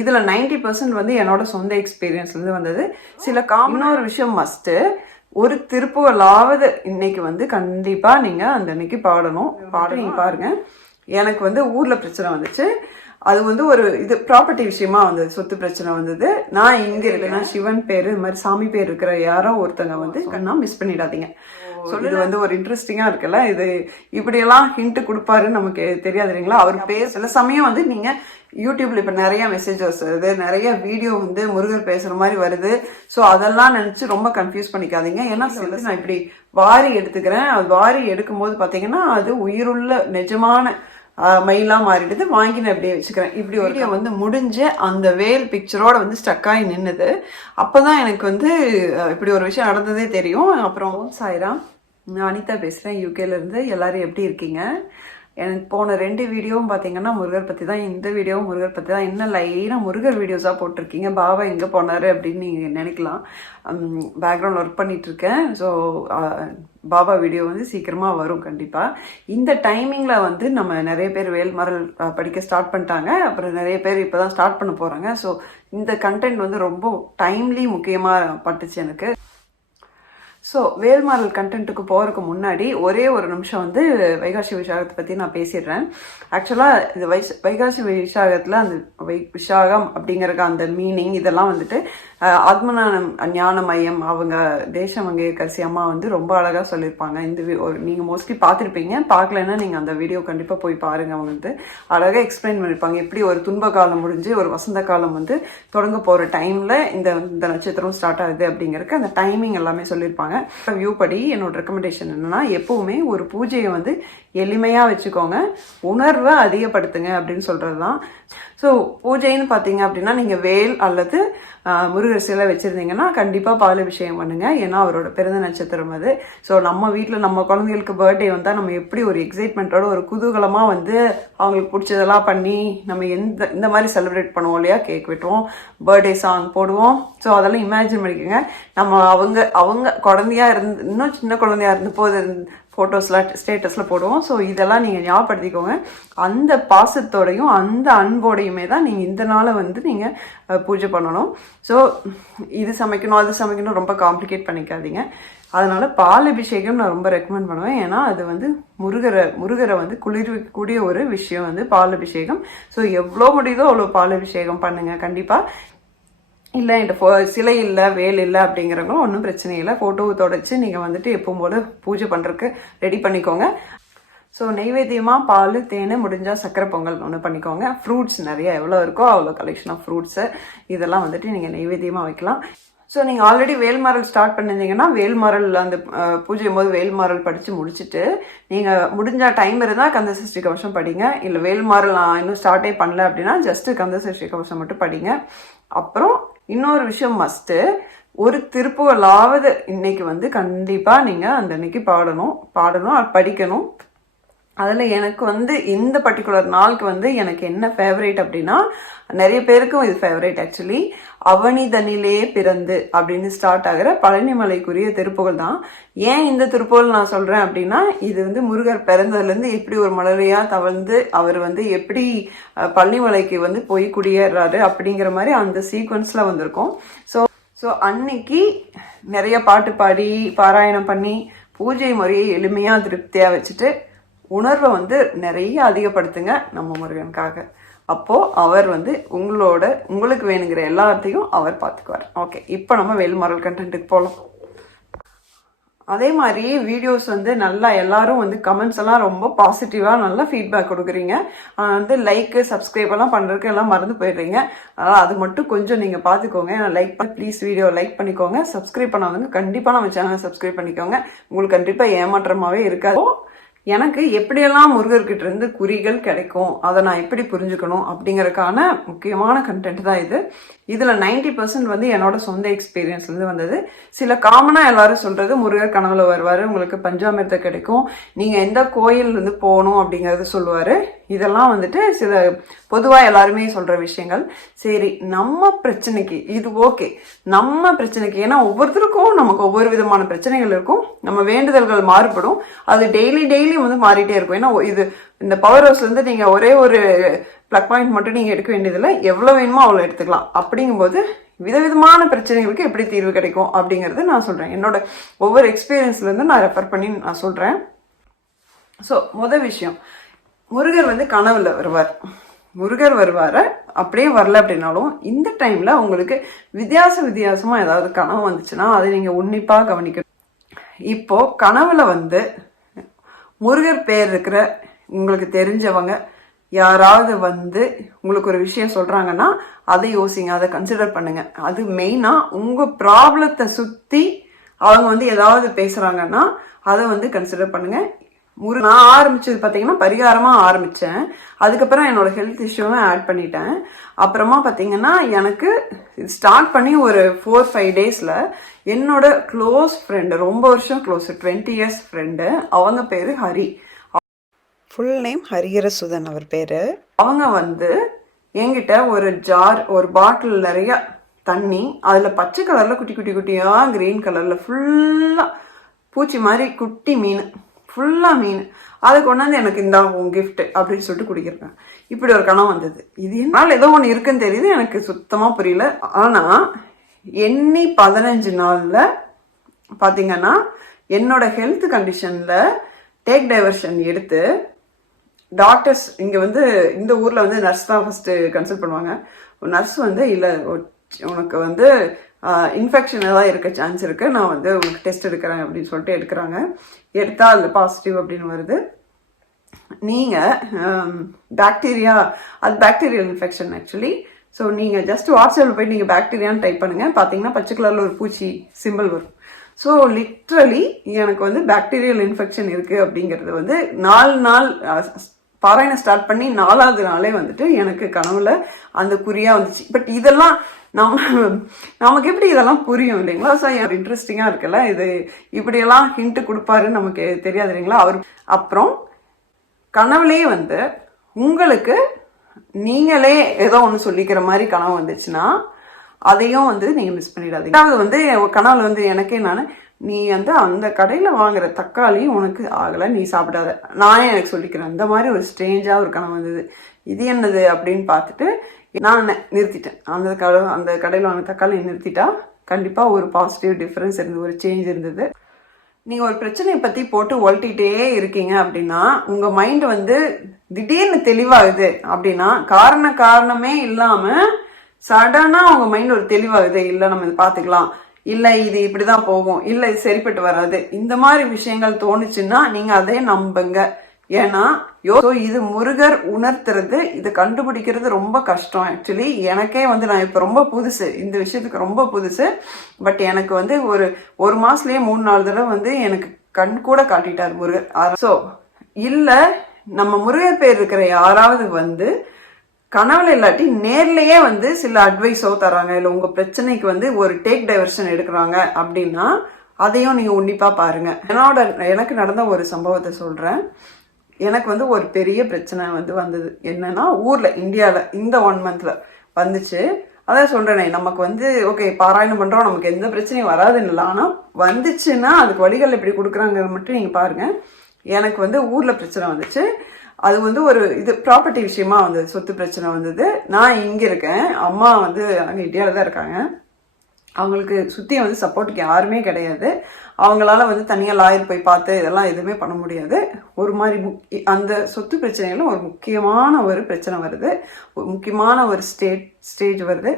இதில் 90% வந்து என்னோட சொந்த எக்ஸ்பீரியன்ஸ்லேருந்து வந்தது. சில இன்னொரு விஷயம் மஸ்ட்டு, ஒரு திருப்புகளாவது இன்னைக்கு வந்து கண்டிப்பாக நீங்கள் அந்த அன்னைக்கு பாடணும். நீங்கள் பாருங்கள், எனக்கு வந்து ஊரில் பிரச்சனை வந்துச்சு. அது வந்து ஒரு இது ப்ராப்பர்ட்டி விஷயமா வந்தது, சொத்து பிரச்சனை வந்தது. நான் இங்கே இருக்கேன்னா சிவன் பேர் இது மாதிரி சாமி பேர் இருக்கிற யாரோ ஒருத்தங்க வந்து நான் மிஸ் பண்ணிடாதீங்க. இது வந்து ஒரு இன்ட்ரெஸ்டிங்காக இருக்குல்ல, இது இப்படியெல்லாம் ஹிண்ட் கொடுப்பாருன்னு நமக்கு தெரியாது இல்லைங்களா. அவர் பேர் சில சமயம் வந்து நீங்கள் யூடியூப்ல இப்போ நிறைய மெசேஜஸ் வருது, நிறைய வீடியோ வந்து முருகர் பேசுகிற மாதிரி வருது. ஸோ அதெல்லாம் நினச்சி ரொம்ப கன்ஃபியூஸ் பண்ணிக்காதீங்க. ஏன்னா சில நான் இப்படி வாரி எடுத்துக்கிறேன், அது வாரி எடுக்கும் போது பார்த்தீங்கன்னா அது உயிருள்ள நிஜமான மயிலாக மாறிடுது. வாங்கி நான் அப்படியே வச்சுக்கிறேன். இப்படி ஒரு வீடியோ வந்து முடிஞ்ச அந்த வேல் பிக்சரோட வந்து ஸ்டக்காகி நின்றுது. அப்போ தான் எனக்கு வந்து இப்படி ஒரு விஷயம் நடந்ததே தெரியும். அப்புறம் சாய்ராம், நான் அனிதா பேசுகிறேன் யூகேலேருந்து. எல்லோரும் எப்படி இருக்கீங்க? எனக்கு போன 2 வீடியோவும் பார்த்தீங்கன்னா முருகர் பற்றி தான். இந்த வீடியோவும் முருகர் பற்றி தான். என்ன லைனாக முருகர் வீடியோஸாக போட்டிருக்கீங்க. பாபா எங்கே போனார் அப்படின்னு நீங்கள் நினைக்கலாம். பேக்ரவுண்ட் ஒர்க் பண்ணிகிட்ருக்கேன். ஸோ பாபா வீடியோ வந்து சீக்கிரமாக வரும் கண்டிப்பாக. இந்த டைமிங்கில் வந்து நம்ம நிறைய பேர் வேல்மரல் படிக்க ஸ்டார்ட் பண்ணிட்டாங்க. அப்புறம் நிறைய பேர் இப்போ தான் ஸ்டார்ட் பண்ண போகிறாங்க. ஸோ இந்த கண்டென்ட் வந்து ரொம்ப டைம்லி முக்கியமாக பட்டுச்சு எனக்கு. ஸோ வேல்மாரல் கண்டென்ட்டுக்கு போகிறதுக்கு முன்னாடி ஒரே ஒரு நிமிஷம் வந்து வைகாசி விசாகத்தை பற்றி நான் பேசிடுறேன். ஆக்சுவலாக இது வைகாசி விசாகத்தில் அந்த விசாகம் அப்படிங்கிற அந்த மீனிங் இதெல்லாம் வந்துட்டு ஞான மையம் அவங்க தேசமங்கையர்கரசி அம்மா வந்து ரொம்ப அழகாக சொல்லியிருப்பாங்க. இந்த நீங்கள் மோஸ்ட்லி பார்த்துருப்பீங்க. பார்க்கலன்னா நீங்கள் அந்த வீடியோ கண்டிப்பாக போய் பாருங்கள். அவங்க வந்து அழகாக எக்ஸ்பிளைன் பண்ணியிருப்பாங்க. எப்படி ஒரு துன்ப காலம் முடிஞ்சு ஒரு வசந்த காலம் வந்து தொடங்க போகிற டைமில் இந்த நட்சத்திரம் ஸ்டார்ட் ஆகுது அப்படிங்கிறதுக்கு அந்த டைமிங் எல்லாமே சொல்லியிருப்பாங்க. வியூ படி என்னோட ரெக்கமெண்டேஷன் என்னன்னா, எப்பவுமே ஒரு பூஜையை வந்து எளிமையாக வச்சுக்கோங்க, உணர்வை அதிகப்படுத்துங்க அப்படின்னு சொல்கிறது தான். ஸோ பூஜைன்னு பார்த்தீங்க அப்படின்னா நீங்கள் வேல் அல்லது முருகர் சிலை வச்சுருந்தீங்கன்னா கண்டிப்பாக பால் அபிஷேகம் பண்ணுங்கள். ஏன்னா அவரோட பிறந்த நட்சத்திரம் அது. ஸோ நம்ம வீட்டில் நம்ம குழந்தைகளுக்கு பர்த்டே வந்தால் நம்ம எப்படி ஒரு எக்ஸைட்மெண்ட்டோட ஒரு குதூகலமாக வந்து அவங்களுக்கு பிடிச்சதெல்லாம் பண்ணி நம்ம இந்த மாதிரி செலிப்ரேட் பண்ணுவோம் இல்லையா. கேக் வெட்டுவோம், பர்த்டே சாங் போடுவோம். ஸோ அதெல்லாம் இமேஜின் பண்ணிக்கோங்க. நம்ம அவங்க குழந்தையா இன்னும் சின்ன குழந்தையா இருந்தபோது ஃபோட்டோஸ்லாம் ஸ்டேட்டஸில் போடுவோம். ஸோ இதெல்லாம் நீங்கள் ஞாபகப்படுத்திக்கோங்க. அந்த பாசத்தோடையும் அந்த அன்போடையுமே தான் நீங்கள் இந்த நாளை வந்து நீங்கள் பூஜை பண்ணணும். ஸோ இது சமைக்கணும் அது சமைக்கணும் ரொம்ப காம்ப்ளிகேட் பண்ணிக்காதீங்க. அதனால் பால் அபிஷேகம் நான் ரொம்ப ரெக்கமெண்ட் பண்ணுவேன். ஏன்னா அது வந்து முருகரை வந்து குளிர்விக்கக்கூடிய ஒரு விஷயம் வந்து பால் அபிஷேகம். ஸோ எவ்வளோ முடியுதோ அவ்வளோ பால் அபிஷேகம் பண்ணுங்கள் கண்டிப்பாக. இல்லை என்கிட்ட சிலை இல்லை வேல் இல்லை அப்படிங்கிறவங்களும் ஒன்றும் பிரச்சனை இல்லை. ஃபோட்டோவை தொடச்சி நீங்கள் வந்துட்டு எப்பவும் போல பூஜை பண்ணுறதுக்கு ரெடி பண்ணிக்கோங்க. ஸோ நெய்வேத்தியமாக பால் தேன் முடிஞ்சால் சக்கரை பொங்கல் ஒன்று பண்ணிக்கோங்க. ஃப்ரூட்ஸ் நிறைய எவ்வளோ இருக்கோ அவ்வளோ கலெக்ஷன் ஆஃப் ஃப்ரூட்ஸு இதெல்லாம் வந்துட்டு நீங்கள் நெய்வேத்தியமாக வைக்கலாம். ஸோ நீங்கள் ஆல்ரெடி வேல்மாரல் ஸ்டார்ட் பண்ணியிருந்தீங்கன்னா வேல்மாரல் அந்த பூஜை போது வேல்மாரல் படித்து முடிச்சுட்டு நீங்கள் முடிஞ்சால் டைம் இருந்தால் கந்தசஷ்டி கவசம் படிங்க. இல்லை வேல்மாரல் நான் இன்னும் ஸ்டார்ட்டே பண்ணல அப்படின்னா ஜஸ்ட்டு கந்தசஷ்டி கவசம் மட்டும் படிங்க. அப்புறம் இன்னொரு விஷயம் மஸ்ட்டு, ஒரு திருப்புகளாவது இன்னைக்கு வந்து கண்டிப்பாக நீங்கள் அந்த அன்னைக்கு பாடணும் படிக்கணும். அதில் எனக்கு வந்து இந்த பர்டிகுலர் நாளுக்கு வந்து எனக்கு என்ன ஃபேவரேட் அப்படின்னா, நிறைய பேருக்கும் இது ஃபேவரேட் ஆக்சுவலி, அவனிதனிலே பிறந்து அப்படின்னு ஸ்டார்ட் ஆகிற பழனிமலைக்குரிய திருப்புகழ் தான். ஏன் இந்த திருப்புகழ் நான் சொல்கிறேன் அப்படின்னா, இது வந்து முருகர் பிறந்ததுலேருந்து எப்படி ஒரு மலரையாக தவழ்ந்து அவர் வந்து எப்படி பழனிமலைக்கு வந்து போய் குடியேறாரு அப்படிங்கிற மாதிரி அந்த சீக்வன்ஸில் வந்திருக்கும். ஸோ அன்னைக்கு நிறைய பாட்டு பாடி பாராயணம் பண்ணி பூஜை முறையை எளிமையாக திருப்தியாக வச்சுட்டு உணர்வை வந்து நிறைய அதிகப்படுத்துங்க நம்ம முருகனுக்காக. அப்போது அவர் வந்து உங்களுக்கு வேணுங்கிற எல்லாத்தையும் அவர் பார்த்துக்குவார். ஓகே, இப்போ நம்ம வேல்மாரல் கண்டென்ட்டுக்கு போகலாம். அதே மாதிரி வீடியோஸ் வந்து நல்லா எல்லாரும் வந்து கமெண்ட்ஸ் எல்லாம் ரொம்ப பாசிட்டிவாக நல்லா ஃபீட்பேக் கொடுக்குறீங்க. வந்து லைக்கு சப்ஸ்கிரைப் எல்லாம் பண்ணுறதுக்கு எல்லாம் மறந்து போயிடுறீங்க. அதனால் அது மட்டும் கொஞ்சம் நீங்கள் பார்த்துக்கோங்க. லைக் ப்ளீஸ் வீடியோ லைக் பண்ணிக்கோங்க. சப்ஸ்கிரைப் பண்ணாதவங்க கண்டிப்பாக நம்ம சேனலை சப்ஸ்கிரைப் பண்ணிக்கோங்க. உங்களுக்கு கண்டிப்பாக ஏமாற்றமாகவே இருக்காது. எனக்கு எப்படியெல்லாம் முருகர்கிட்ட இருந்து குறிகள் கிடைக்கும், அதை நான் எப்படி புரிஞ்சுக்கணும் அப்படிங்கறதுக்கான முக்கியமான கண்டென்ட் தான் இது. இதில் 90% வந்து என்னோட சொந்த எக்ஸ்பீரியன்ஸ்லேருந்து வந்தது. சில காமனாக எல்லாரும் சொல்கிறது, முருகர் கனவுல வருவார், உங்களுக்கு பஞ்சாமிர்தம் கிடைக்கும், நீங்கள் எந்த கோயில் வந்து போகணும் அப்படிங்கிறது சொல்லுவார். இதெல்லாம் வந்துட்டு சில பொதுவாக எல்லாருமே சொல்கிற விஷயங்கள். சரி, நம்ம பிரச்சனைக்கு இது ஓகே. நம்ம பிரச்சனைக்கு, ஏன்னா ஒவ்வொருத்தருக்கும் நமக்கு ஒவ்வொரு விதமான பிரச்சனைகள் இருக்கும். நம்ம வேண்டுதல்கள் மாறுபடும். அது டெய்லி வந்து மாறிட்டே இருக்கும். ஏன்னா இது இந்த பவர் ஹவுஸ் வந்து நீங்கள் ஒரே ஒரு ப்ளக் பாயிண்ட் மட்டும் நீங்கள் எடுக்க வேண்டியதில்லை, எவ்வளோ வேணுமோ அவ்வளோ எடுத்துக்கலாம். அப்படிங்கும்போது விதவிதமான பிரச்சனைகளுக்கு எப்படி தீர்வு கிடைக்கும் அப்படிங்கிறது நான் சொல்கிறேன். என்னோட ஒவ்வொரு எக்ஸ்பீரியன்ஸ்லேருந்து நான் ரெஃபர் பண்ணி நான் சொல்கிறேன். ஸோ முதல் விஷயம், முருகர் வந்து கனவுல வருவார். முருகர் வருவார். அப்படியே வரல அப்படின்னாலும் இந்த டைமில் உங்களுக்கு வித்தியாசமாக ஏதாவது கனவு வந்துச்சுன்னா அதை நீங்கள் உன்னிப்பாக கவனிக்கணும். இப்போது கனவுல வந்து முருகர் பேர் இருக்கிற உங்களுக்கு தெரிஞ்சவங்க யாராவது வந்து உங்களுக்கு ஒரு விஷயம் சொல்கிறாங்கன்னா அதை யோசிங்க, அதை கன்சிடர் பண்ணுங்க. அது மெயினாக உங்கள் ப்ராப்ளத்தை சுற்றி அவங்க வந்து ஏதாவது பேசுகிறாங்கன்னா அதை வந்து கன்சிடர் பண்ணுங்க. நான் ஆரம்பிச்சது பார்த்தீங்கன்னா பரிகாரமாக ஆரம்பித்தேன். அதுக்கப்புறம் என்னோட ஹெல்த் இஷ்யூவை ஆட் பண்ணிட்டேன். அப்புறமா பார்த்தீங்கன்னா எனக்கு ஸ்டார்ட் பண்ணி ஒரு 4-5 டேஸில் என்னோட க்ளோஸ் ஃப்ரெண்டு, ரொம்ப வருஷம் க்ளோஸ், 20 இயர்ஸ் ஃப்ரெண்டு, அவங்க பேர் ஹரி. ஃபுல் நேம் ஹரிஹரசுதன் அவர் பேர். அவங்க வந்து என்கிட்ட ஒரு ஜார், ஒரு பாட்டில் நிறைய தண்ணி, அதில் பச்சை கலரில் குட்டி குட்டி குட்டியாக க்ரீன் கலரில் ஃபுல்லாக பூச்சி மாதிரி குட்டி மீன், ஃபுல்லாக மீன், அதை கொண்டாந்து எனக்கு இந்த கிஃப்ட் அப்படின்னு சொல்லிட்டு குடிக்கிறேன். இப்படி ஒரு கனவு வந்தது. இது என்னால் ஏதோ ஒன்று இருக்குன்னு தெரியுது, எனக்கு சுத்தமாக புரியல. ஆனால் எண்ணி 15 நாளில் பார்த்தீங்கன்னா என்னோட ஹெல்த் கண்டிஷனில் டேக் டைவர்ஷன் எடுத்து டாக்டர்ஸ் இங்கே வந்து இந்த ஊரில் வந்து நர்ஸ் தான் ஃபஸ்ட்டு கன்சல்ட் பண்ணுவாங்க. நர்ஸ் வந்து இல்லை உனக்கு வந்து இன்ஃபெக்ஷன் ஏதாவது இருக்க சான்ஸ் இருக்குது, நான் வந்து உங்களுக்கு டெஸ்ட் எடுக்கிறேன் அப்படின்னு சொல்லிட்டு எடுக்கிறாங்க. எடுத்தால் அதில் பாசிட்டிவ் அப்படின்னு வருது. நீங்கள் பாக்டீரியா, அது பாக்டீரியல் இன்ஃபெக்ஷன் ஆக்சுவலி. ஸோ நீங்கள் ஜஸ்ட் வாட்ஸ்அப்பில் போய் நீங்கள் பாக்டீரியான்னு டைப் பண்ணுங்கள், பார்த்தீங்கன்னா பச்சை கலரில் ஒரு பூச்சி சிம்பிள் வரும். ஸோ லிட்ரலி எனக்கு வந்து பாக்டீரியல் இன்ஃபெக்ஷன் இருக்குது அப்படிங்கிறது வந்து 4 நாள் பாராயணம் ஸ்டார்ட் பண்ணி 4ஆவது நாளே வந்துட்டு எனக்கு கனவுல அந்த குறியாக வந்துச்சு. பட் இதெல்லாம் நமக்கு எப்படி இதெல்லாம் புரியும் இல்லைங்களா? ஸோ இன்ட்ரெஸ்டிங்காக இருக்குல்ல, இது இப்படியெல்லாம் ஹிண்ட் கொடுப்பாருன்னு நமக்கு தெரியாது இல்லைங்களா அவர். அப்புறம் கனவுலேயே வந்து உங்களுக்கு நீங்களே ஏதோ ஒன்று சொல்லிக்கிற மாதிரி கனவு வந்துச்சுன்னா அதையும் வந்து நீங்கள் மிஸ் பண்ணிடாதீங்க. அதாவது வந்து கனவுல வந்து எனக்கே நீ வந்து அந்த கடையில் வாங்குற தக்காளி உனக்கு ஆகலை, நீ சாப்பிடாத, நானே எனக்கு சொல்லிக்கிறேன். அந்த மாதிரி ஒரு ஸ்ட்ரேஞ்சாக ஒரு கனவு வந்தது. இது என்னது அப்படின்னு பார்த்துட்டு நான் நிறுத்திட்டேன். அந்த கடையில் வாங்கின தக்காளி நிறுத்திட்டா கண்டிப்பாக ஒரு பாசிட்டிவ் டிஃப்ரென்ஸ் இருந்தது, ஒரு சேஞ்ச் இருந்தது. நீங்கள் ஒரு பிரச்சனையை பற்றி போட்டு ஒழட்டிகிட்டே இருக்கீங்க அப்படின்னா உங்கள் மைண்ட் வந்து திடீர்னு தெளிவாகுது அப்படின்னா காரணமே இல்லாமல் சடனாக உங்கள் மைண்ட் ஒரு தெளிவாகுது. இல்லை நம்ம இதை பார்த்துக்கலாம், இல்லை இது இப்படி தான் போகும், இல்லை இது சரிப்பட்டு வராது, இந்த மாதிரி விஷயங்கள் தோணுச்சுன்னா நீங்கள் அதே நம்புங்க. ஏன்னா இது முருகர் உணர்த்துறது, இது கண்டுபிடிக்கிறது ரொம்ப கஷ்டம். ஆக்சுவலி எனக்கே வந்து நான் இப்போ ரொம்ப புதுசு, இந்த விஷயத்துக்கு ரொம்ப புதுசு. பட் எனக்கு வந்து ஒரு மாதத்துலேயே 3-4 தடவை வந்து எனக்கு கண் கூட காட்டிட்டார் முருகர். ஸோ இல்லை நம்ம முருகர் பேர் இருக்கிற யாராவது வந்து கனவுல இல்லாட்டி நேர்லயே வந்து சில அட்வைஸோ தராங்க, இல்லை உங்க பிரச்சனைக்கு வந்து ஒரு டேக் டைவர்ஷன் எடுக்கிறாங்க அப்படின்னா அதையும் நீங்க உன்னிப்பா பாருங்க. எனக்கு நடந்த ஒரு சம்பவத்தை சொல்றேன். எனக்கு வந்து ஒரு பெரிய பிரச்சனை வந்தது. என்னன்னா ஊர்ல இந்தியாவில் இந்த 1 மந்த்ல வந்துச்சு. அதான் சொல்றேனே, நமக்கு வந்து ஓகே பாராயணம் பண்றோம், நமக்கு எந்த பிரச்சனையும் வராதுன்னு இல்லை, ஆனால் வந்துச்சுன்னா அதுக்கு வழிகள் எப்படி கொடுக்குறாங்க மட்டும் நீங்க பாருங்க. எனக்கு வந்து ஊர்ல பிரச்சனை வந்துச்சு. அது வந்து ஒரு ப்ராப்பர்ட்டி விஷயமா வந்தது, சொத்து பிரச்சனை வந்தது. நான் இங்கே இருக்கேன், அம்மா வந்து அங்கே இந்தியாவில் தான் இருக்காங்க. அவங்களுக்கு சுற்றி வந்து சப்போர்ட்டுக்கு யாருமே கிடையாது. அவங்களால வந்து தனியாக லாயர் போய் பார்த்து இதெல்லாம் எதுவுமே பண்ண முடியாது. ஒரு மாதிரி அந்த சொத்து பிரச்சனையில ஒரு முக்கியமான ஒரு பிரச்சனை வருது, ஒரு முக்கியமான ஒரு ஸ்டேஜ் வருது.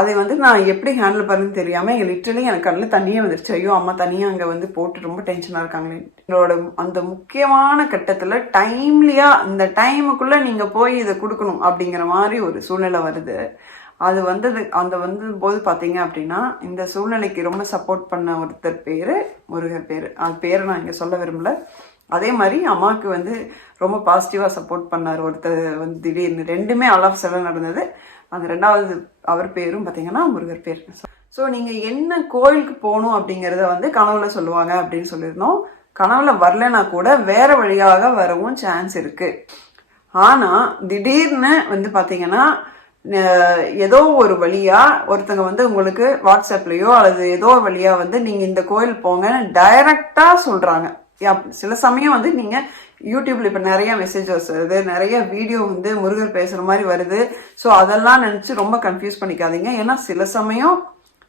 அதை வந்து நான் எப்படி ஹேண்டில் பண்ணுன்னு தெரியாமல் லிட்டரலி எனக்கு கண்ணில் தண்ணியே வந்துருச்சு. ஐயோ அம்மா தனியாக அங்கே வந்து போட்டு ரொம்ப டென்ஷனாக இருக்காங்களே. என்னோட அந்த முக்கியமான கட்டத்தில் டைம்லியாக இந்த டைமுக்குள்ளே நீங்கள் போய் இதை கொடுக்கணும் அப்படிங்கிற மாதிரி ஒரு சூழ்நிலை வருது. அது வந்தபோது பார்த்தீங்க அப்படின்னா இந்த சூழ்நிலைக்கு ரொம்ப சப்போர்ட் பண்ண ஒருத்தர் பேர் முருகர் பேர். அது பேரை நான் இங்கே சொல்ல விரும்பல. அதே மாதிரி அம்மாவுக்கு வந்து ரொம்ப பாசிட்டிவாக சப்போர்ட் பண்ணார் ஒருத்தர் வந்து திடீர்னு. 2மே ஆல் ஆஃப் சடன் நடந்தது. அந்த 2வது அவர் பேரும் பார்த்தீங்கன்னா முருகர் பேர். ஸோ நீங்கள் என்ன கோயிலுக்கு போகணும் அப்படிங்கிறத வந்து கனவுல சொல்லுவாங்க அப்படின்னு சொல்லியிருந்தோம். கனவுல வரலன்னா கூட வேற வழியாக வரவும் சான்ஸ் இருக்கு. ஆனால் திடீர்னு வந்து பார்த்தீங்கன்னா ஏதோ ஒரு வழியா ஒருத்தங்க வந்து உங்களுக்கு வாட்ஸ்அப்லயோ அல்லது ஏதோ ஒரு வழியா வந்து நீங்க இந்த கோயில் போங்க டைரக்டா சொல்றாங்க. சில சமயம் வந்து நீங்க யூடியூப்ல இப்போ நிறைய மெசேஜஸ் வருது, நிறைய வீடியோ வந்து முருகர் பேசுகிற மாதிரி வருது. ஸோ அதெல்லாம் நினச்சி ரொம்ப கன்ஃபியூஸ் பண்ணிக்காதீங்க. ஏன்னா சில சமயம்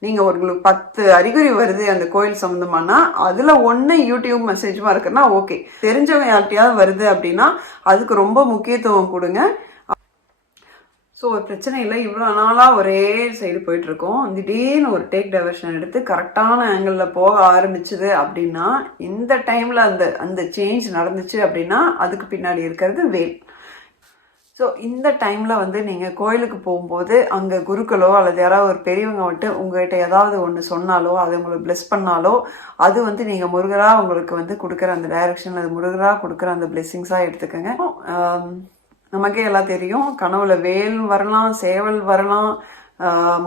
நீங்கள் உங்களுக்கு 10 அறிகுறி வருது அந்த கோயில் சம்மந்தமானா அதில் ஒன்று யூடியூப் மெசேஜுமா இருக்குன்னா ஓகே. தெரிஞ்சவங்க யார்கிட்டயாவது வருது அப்படின்னா அதுக்கு ரொம்ப முக்கியத்துவம் கொடுங்க. ஸோ ஒரு பிரச்சனை இல்லை, இவ்வளோ நாளாக ஒரே சைடு போயிட்டுருக்கோம். திடீர்னு ஒரு டேக் டைவர்ஷன் எடுத்து கரெக்டான ஆங்கிளில் போக ஆரம்பிச்சுது அப்படின்னா இந்த டைமில் அந்த சேஞ்ச் நடந்துச்சு அப்படின்னா அதுக்கு பின்னாடி இருக்கிறது வேல். ஸோ இந்த டைமில் வந்து நீங்கள் கோயிலுக்கு போகும்போது அங்கே குருக்களோ அல்லது யாராவது ஒரு பெரியவங்க வந்துட்டு உங்கள்கிட்ட ஏதாவது ஒன்று சொன்னாலோ அது உங்களை பிளெஸ் பண்ணாலோ அது வந்து நீங்கள் முருகராக உங்களுக்கு வந்து கொடுக்குற அந்த டைரக்ஷன், அது முருகராக கொடுக்குற அந்த பிளெஸ்ஸிங்ஸாக எடுத்துக்கோங்க. நமக்கே எல்லாம் தெரியும், கனவுல வேல் வரலாம், சேவல் வரலாம்,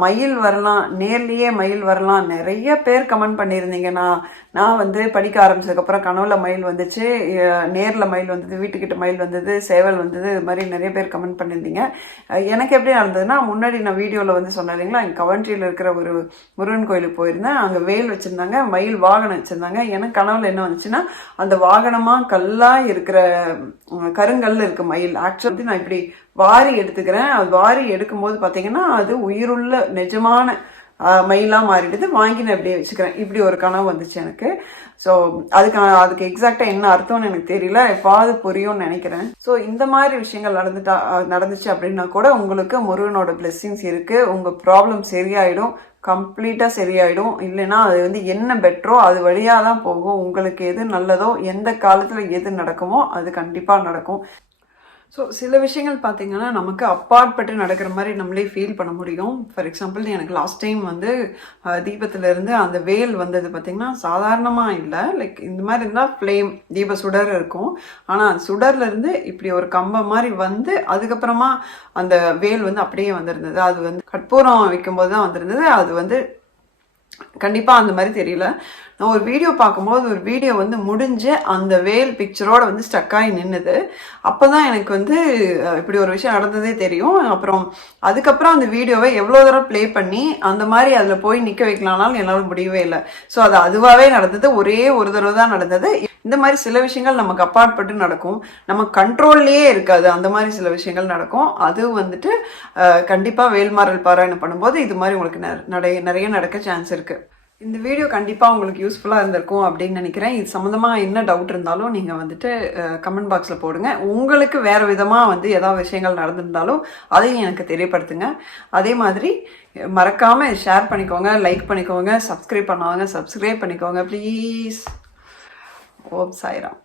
மயில் வரலாம், நேர்லேயே மயில் வரலாம். நிறைய பேர் கமெண்ட் பண்ணியிருந்தீங்க. நான் வந்து படிக்க ஆரம்பிச்சதுக்கப்புறம் கனவுல மயில் வந்துச்சு, நேரில் மயில் வந்தது, வீட்டுக்கிட்ட மயில் வந்தது, சேவல் வந்தது, இது மாதிரி நிறைய பேர் கமெண்ட் பண்ணியிருந்தீங்க. எனக்கு எப்படி நடந்ததுன்னா, முன்னாடி நான் வீடியோவில் வந்து சொன்னேன் இல்லைங்களா, எங்கள் கவன்ட்ரியில் இருக்கிற ஒரு முருகன் கோயிலுக்கு போயிருந்தேன். அங்கே வேல் வச்சுருந்தாங்க, மயில் வாகனம் வச்சுருந்தாங்க. எனக்கு கனவுல என்ன வந்துச்சுன்னா, அந்த வாகனமாக கல்லாக இருக்கிற கருங்கல் இருக்குது மயில். ஆக்சுவலி நான் இப்படி வாரி எடுத்துக்கிறேன். அது வாரி எடுக்கும்போது பார்த்தீங்கன்னா அது உயிருள்ள நிஜமான மயிலாக மாறிடுது. வாங்கி நான் இப்படியே வச்சுக்கிறேன். இப்படி ஒரு கனவு வந்துச்சு எனக்கு. ஸோ அதுக்கு எக்ஸாக்டாக என்ன அர்த்தம்னு எனக்கு தெரியல, எப்பாவது புரியும்னு நினைக்கிறேன். ஸோ இந்த மாதிரி விஷயங்கள் நடந்துச்சு அப்படின்னா கூட உங்களுக்கு முருகனோட பிளெஸ்ஸிங்ஸ் இருக்குது. உங்கள் ப்ராப்ளம் சரியாயிடும், கம்ப்ளீட்டாக சரியாயிடும். இல்லைன்னா அது வந்து என்ன பெட்டரோ அது வழியாக தான் போகும். உங்களுக்கு எது நல்லதோ, எந்த காலத்தில் எது நடக்குமோ அது கண்டிப்பாக நடக்கும். ஸோ சில விஷயங்கள் பார்த்தீங்கன்னா நமக்கு அப்பாற்பட்டு நடக்கிற மாதிரி நம்மளே ஃபீல் பண்ண முடியும். ஃபார் எக்ஸாம்பிள் எனக்கு லாஸ்ட் டைம் வந்து தீபத்திலேருந்து அந்த வேல் வந்தது பார்த்திங்கன்னா சாதாரணமாக இல்லை. லைக் இந்த மாதிரி இருந்தால் ஃப்ளேம் தீப சுடர் இருக்கும், ஆனால் அந்த சுடர்லேருந்து இப்படி ஒரு கம்பம் மாதிரி வந்து அதுக்கப்புறமா அந்த வேல் வந்து அப்படியே வந்திருந்தது. அது வந்து கற்பூரம் வைக்கும்போது தான் வந்திருந்தது. அது வந்து கண்டிப்பாக அந்த மாதிரி தெரியல. நான் ஒரு வீடியோ பார்க்கும்போது ஒரு வீடியோ வந்து முடிஞ்சு அந்த வேல் பிக்சரோட வந்து ஸ்டக்காகி நின்றுது. அப்போ தான் எனக்கு வந்து இப்படி ஒரு விஷயம் நடந்ததே தெரியும். அதுக்கப்புறம் அந்த வீடியோவை எவ்வளோ தூரம் ப்ளே பண்ணி அந்த மாதிரி அதில் போய் நிற்க வைக்கலாம்னாலும் என்னால் முடியவே இல்லை. ஸோ அது அதுவாகவே நடந்தது, ஒரே ஒரு தடவை தான் நடந்தது. இந்த மாதிரி சில விஷயங்கள் நமக்கு அப்பாற்பட்டு நடக்கும், நம்ம கண்ட்ரோல்லையே இருக்காது. அந்த மாதிரி சில விஷயங்கள் நடக்கும். அது வந்துட்டு கண்டிப்பாக வேல்மாறல் பாராயணம் பண்ணும்போது இது மாதிரி உங்களுக்கு நிறைய நடக்க சான்ஸ் இருக்குது. இந்த வீடியோ கண்டிப்பாக உங்களுக்கு யூஸ்ஃபுல்லாக இருந்திருக்கும் அப்படின்னு நினைக்கிறேன். இது சம்மந்தமாக என்ன டவுட் இருந்தாலும் நீங்கள் வந்துட்டு கமெண்ட் பாக்ஸில் போடுங்க. உங்களுக்கு வேறு விதமாக வந்து ஏதாவது விஷயங்கள் நடந்திருந்தாலும் அதையும் எனக்கு தெரியப்படுத்துங்க. அதே மாதிரி மறக்காமல் ஷேர் பண்ணிக்கோங்க, லைக் பண்ணிக்கோங்க, சப்ஸ்கிரைப் பண்ணாங்க சப்ஸ்கிரைப் பண்ணிக்கோங்க ப்ளீஸ். ஓம் சாய்ராம்.